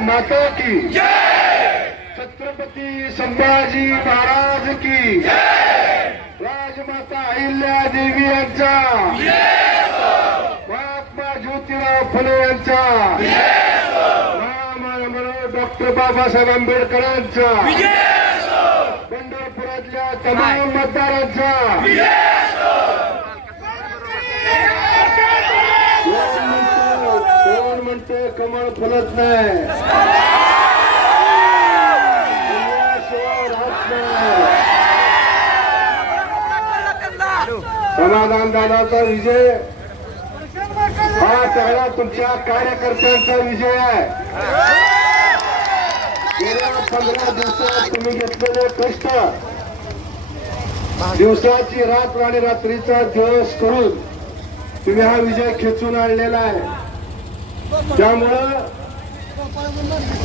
माता की। छत्रपती संभाजी महाराज की। राजमाता अहिल्या देवी यांचा। महात्मा ज्योतिराव फुले यांचा। डॉक्टर बाबासाहेब आंबेडकरांचा। पंढरपुरातल्या तमाम मतदारांचा। कमळ फुलत नाही. समाधान दादाचा विजय. हा सगळा तुमच्या कार्यकर्त्यांचा विजय आहे. गेल्या पंधरा दिवसात तुम्ही घेतलेले कष्ट दिवसाची रात्र आणि रात्रीचा दिवस करून तुम्ही हा विजय खेचून आणलेला आहे. त्यामुळं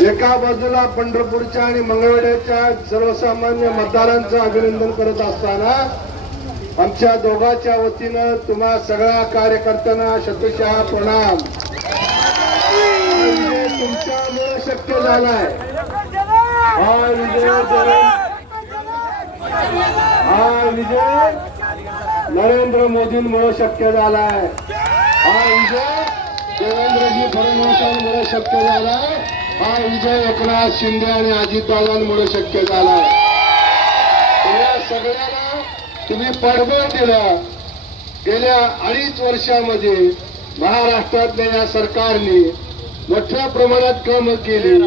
एका बाजूला पंढरपूरच्या आणि मंगळवेड्याच्या सर्वसामान्य मतदारांचं अभिनंदन करत असताना आमच्या दोघांच्या वतीनं तुम्हा सगळ्या कार्यकर्त्यांना शतशहा प्रणाम. तुमच्यामुळे शक्य झालाय. हा विजय हा विजय. नरेंद्र मोदींमुळे शक्य झालाय. हा विजय. देवेंद्रजी फडणवीसांमुळे शक्य झालाय. हा विजय एकनाथ शिंदे आणि अजितदादांमुळे शक्य झालाय. या सगळ्यांना तुम्ही पडबळ दिलं. गेल्या अडीच वर्षामध्ये महाराष्ट्रातल्या या सरकारने मोठ्या प्रमाणात कामं केली.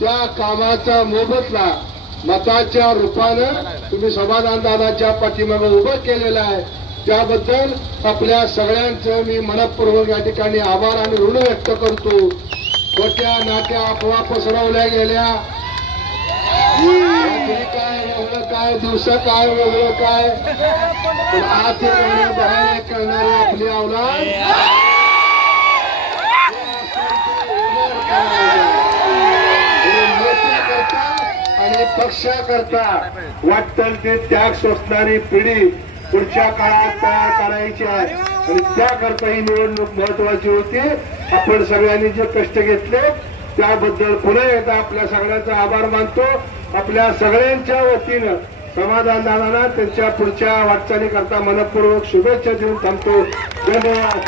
त्या कामाचा मोबदला मताच्या रूपानं तुम्ही समाधान दादाच्या पाठीमागे उभं केलेलं आहे. त्याबद्दल आपल्या सगळ्यांचं मी मनपूर्वक या ठिकाणी आभार आणि ऋण व्यक्त करतो. खोट्या नाट्या अफवा पसरवल्या गेल्या. काय वेगळं काय दिवसा काय वेगळं काय? पण आत आणि बाहेर करणारी आपली अवलाद आणि पक्षाकरता वाटतं ते त्याग सोसणारी पिढी पुढच्या काळात तयार करायची आहे. आणि त्याकरता ही निवडणूक महत्वाची होती. आपण सगळ्यांनी जे कष्ट घेतले त्याबद्दल पुन्हा एकदा आपल्या सगळ्यांचा आभार मानतो. आपल्या सगळ्यांच्या वतीनं समाधान दादांना त्यांच्या पुढच्या वाटचाली करता मनपूर्वक शुभेच्छा देऊन थांबतो. धन्यवाद.